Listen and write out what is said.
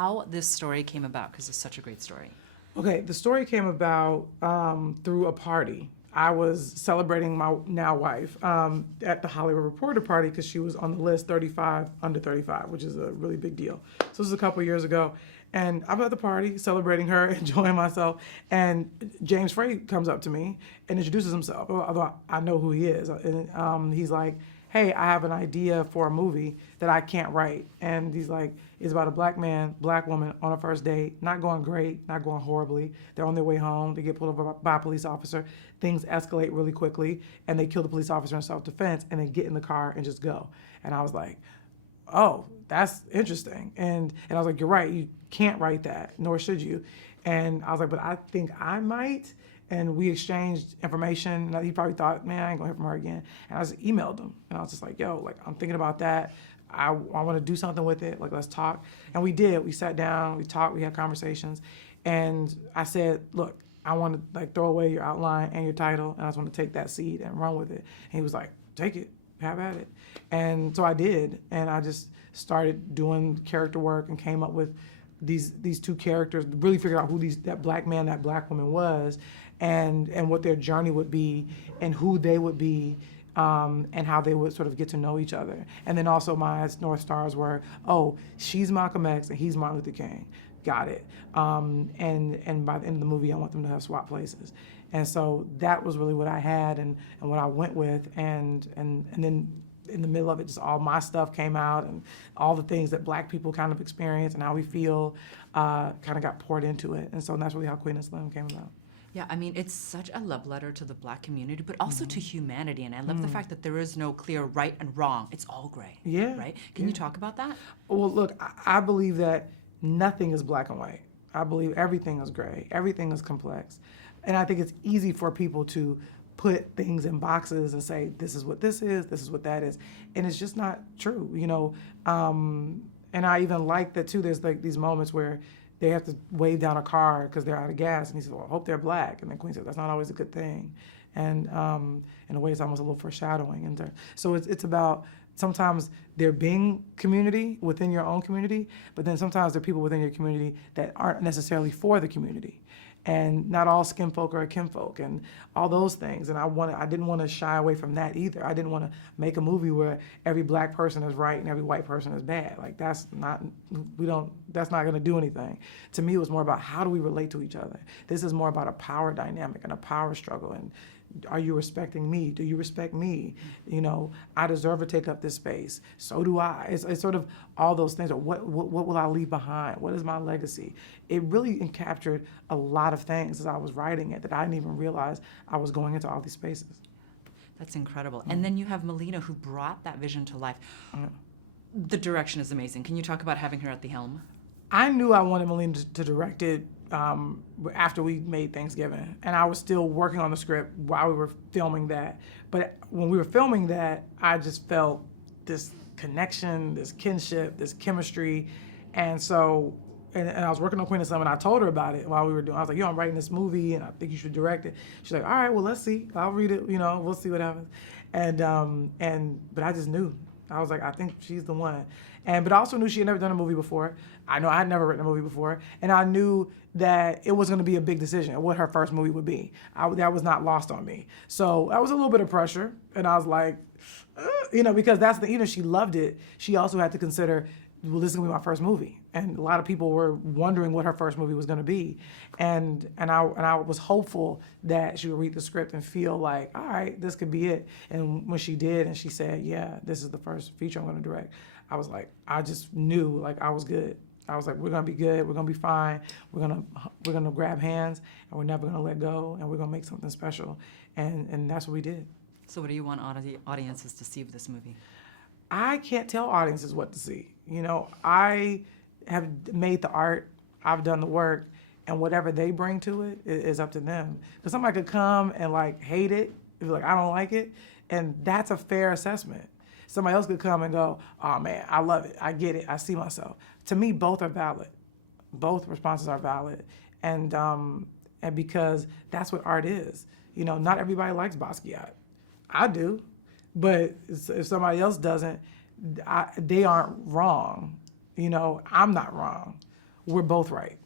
how this story came about, because it's such a great story. Okay, the story came about through a party. I was celebrating my now wife at the Hollywood Reporter party because she was on the list 35 under 35, which is a really big deal. So this was a couple years ago. And I'm at the party celebrating her, enjoying myself. And James Frey comes up to me and introduces himself, although I know who he is. And he's like, hey, I have an idea for a movie that I can't write. And he's like, it's about a black man, black woman on a first date, not going great, not going horribly. They're on their way home. They get pulled over by a police officer. Things escalate really quickly, and they kill the police officer in self-defense, and then get in the car and just go. And I was like, oh, that's interesting. And I was like, you're right, you can't write that, nor should you. And I was like, but I think I might. And we exchanged information. And he probably thought, man, I ain't gonna hear from her again. And I just emailed him. And I was just like, yo, like, I'm thinking about that. I want to do something with it. Like, let's talk. And we did. We sat down, we talked, we had conversations. And I said, look, I want to like throw away your outline and your title. And I just want to take that seed and run with it. And he was like, take it, have at it. And so I did. And I just started doing character work and came up with these two characters, really figured out who that black man, that black woman was, and what their journey would be, and who they would be, and how they would sort of get to know each other. And then also my North Stars were, oh, she's Malcolm X and he's Martin Luther King. Got it. And by the end of the movie, I want them to have swap places. And so that was really what I had and what I went with. And then in the middle of it, just all my stuff came out and all the things that black people kind of experience and how we feel kind of got poured into it. And so that's really how Queen and Slim came about. Yeah, I mean, it's such a love letter to the black community, but also to humanity. And I love the fact that there is no clear right and wrong. It's all gray. Yeah. Right? Can you talk about that? Well, look, I believe that nothing is black and white. I believe everything is gray. Everything is complex. And I think it's easy for people to put things in boxes and say, this is what this is what that is. And it's just not true, you know? And I even like that too, there's like these moments where they have to wave down a car because they're out of gas. And he says, well, I hope they're black. And then Queen says, that's not always a good thing. And in a way, it's almost a little foreshadowing. And so it's about sometimes there being community within your own community, but then sometimes there are people within your community that aren't necessarily for the community. And not all skin folk are kinfolk and all those things. And I didn't want to shy away from that either. I didn't want to make a movie where every black person is right and every white person is bad. Like that's not going to do anything. To me, it was more about how do we relate to each other. This is more about a power dynamic and a power struggle. And are you respecting me? Do you respect me? You know, I deserve to take up this space. So do I. It's sort of all those things. Or what will I leave behind? What is my legacy? It really captured a lot of things as I was writing it that I didn't even realize I was going into all these spaces. That's incredible. And then you have Melina, who brought that vision to life. The direction is amazing. Can you talk about having her at the helm? I knew I wanted Melina to direct it after we made Thanksgiving. And I was still working on the script while we were filming that. But when we were filming that, I just felt this connection, this kinship, this chemistry. And so, and I was working on Queen of Slim, and I told her about it while we were doing, I was like, yo, I'm writing this movie, and I think you should direct it. She's like, all right, well, let's see. I'll read it, you know, we'll see what happens. But I just knew. I was like, I think she's the one. But I also knew she had never done a movie before. I know I had never written a movie before. And I knew that it was going to be a big decision, what her first movie would be. That was not lost on me. So that was a little bit of pressure. And I was like, you know, because even if she loved it, she also had to consider, well, this is going to be my first movie. And a lot of people were wondering what her first movie was going to be. And I was hopeful that she would read the script and feel like, all right, this could be it. And when she did, and she said, yeah, this is the first feature I'm going to direct, I was like, I just knew, like, I was good. I was like, we're going to be good. We're going to be fine. We're going to grab hands, and we're never going to let go, and we're going to make something special. And that's what we did. So what do you want audiences to see of this movie? I can't tell audiences what to see. You know, I have made the art, I've done the work, and whatever they bring to it is up to them. Because somebody could come and like hate it, be like, I don't like it, and that's a fair assessment. Somebody else could come and go, oh man, I love it, I get it, I see myself. To me, both are valid. Both responses are valid. And because that's what art is. You know, not everybody likes Basquiat. I do. But if somebody else doesn't, they aren't wrong. You know, I'm not wrong. we're both right.